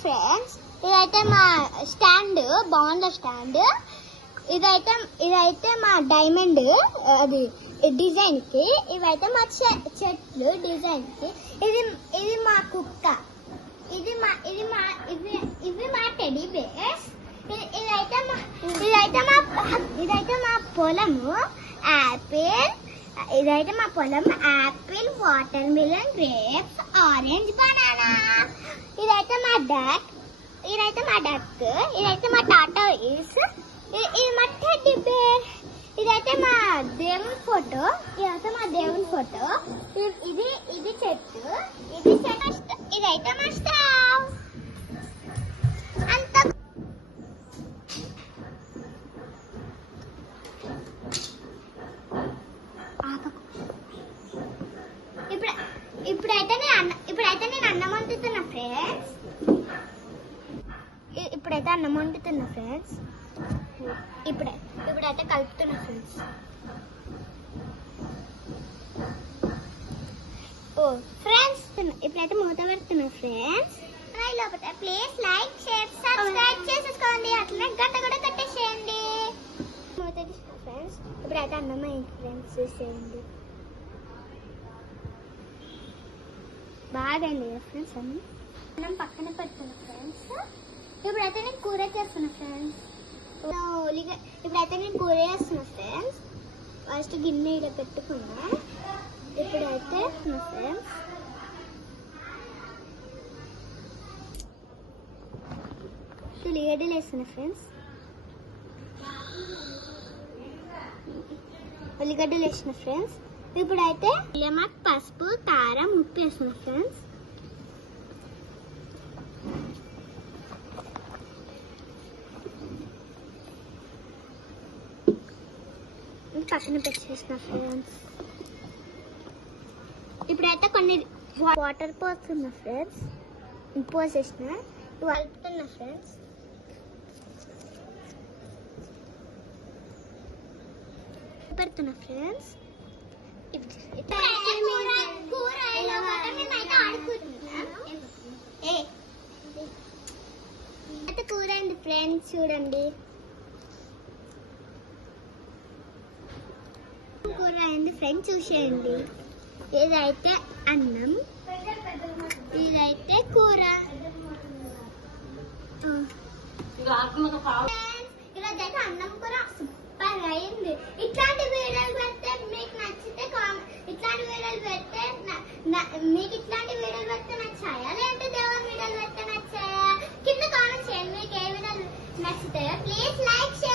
Friends, ఇదైతే మా stand, బాగుంది స్టాండ్. ఇదైతే మా డైమండ్ అది డిజైన్ కి. ఇవైతే మా చెట్లు డిజైన్ కి. ఇది మా కుక్క. ఇవి మా టెడీ బేర్స్. ఇదైతే మా పొలము యాపిల్. ఇదైతే మా పొలం Apple, water melon, grapes, orange, banana. ఇదైతే మా డక్. ఇదైతే మా టాటా ఈస్. ఇది మా టెడ్డీ బేర్. ఇదైతే మా దేవుని ఫోటో. ఇది చెట్టు. ఇదైతే మా స్టవ్. అంత ఇప్పుడైతే నేను అన్నం వండుతున్నా ఫ్రెండ్స్. ఇప్పుడైతే కలుపుతున్నా ఫ్రెండ్స్. ఇప్పుడైతే మూత పెడుతున్నా ఫ్రెండ్స్. లోపల ప్లీజ్ లైక్, షేర్, సబ్స్క్రైబ్ చేసేసుకోండి. అట్లనే గంట కూడా కట్టేసేయండి. మూత తీసుకో ఫ్రెండ్స్. ఇప్పుడైతే అన్నం అయింది ఫ్రెండ్స్, చూసేయండి. బాగా అయింది కదా ఫ్రెండ్స్. అన్నం పక్కన పెడుతున్నా ఫ్రెండ్స్. ఇప్పుడైతే నేను కూర చేస్తున్నా ఫ్రెండ్స్. ఫస్ట్ గిన్నె ఇలా పెట్టుకున్నా. ఇప్పుడైతే ఫ్రెండ్స్ ఉల్లిగడ్డలు వేస్తున్నా ఫ్రెండ్స్. ఇప్పుడైతే లెమన్, పసుపు, కారం, ఉప్పు వేస్తున్నా ఫ్రెండ్స్. పక్కన పెట్టేసిన ఫ్రెండ్స్. ఇప్పుడైతే కొన్ని వాటర్ పోస్తున్నా ఫ్రెండ్స్. పోసేసిన కలుపుతున్నా ఫ్రెండ్స్. పెడుతున్నా ఫ్రెండ్స్. కూర అయింది ఫ్రెండ్స్, చూడండి. కూర అయింది ఫ్రెండ్స్, చూసేయండి. ఇదైతే అన్నం, ఇదైతే కూర. ఈరోజైతే అన్నం కూర సూపర్ అయింది. ఇట్లాంటి వీడియోలు పెడితే మీకు నచ్చితే నచ్చాయా, లేదంటే దేవుని వీడియోలు పెడితే నచ్చాయా? కింద కామెంట్ చేయండి. మీకు ఏ వీడియోలు నచ్చుతాయో. Please like, share.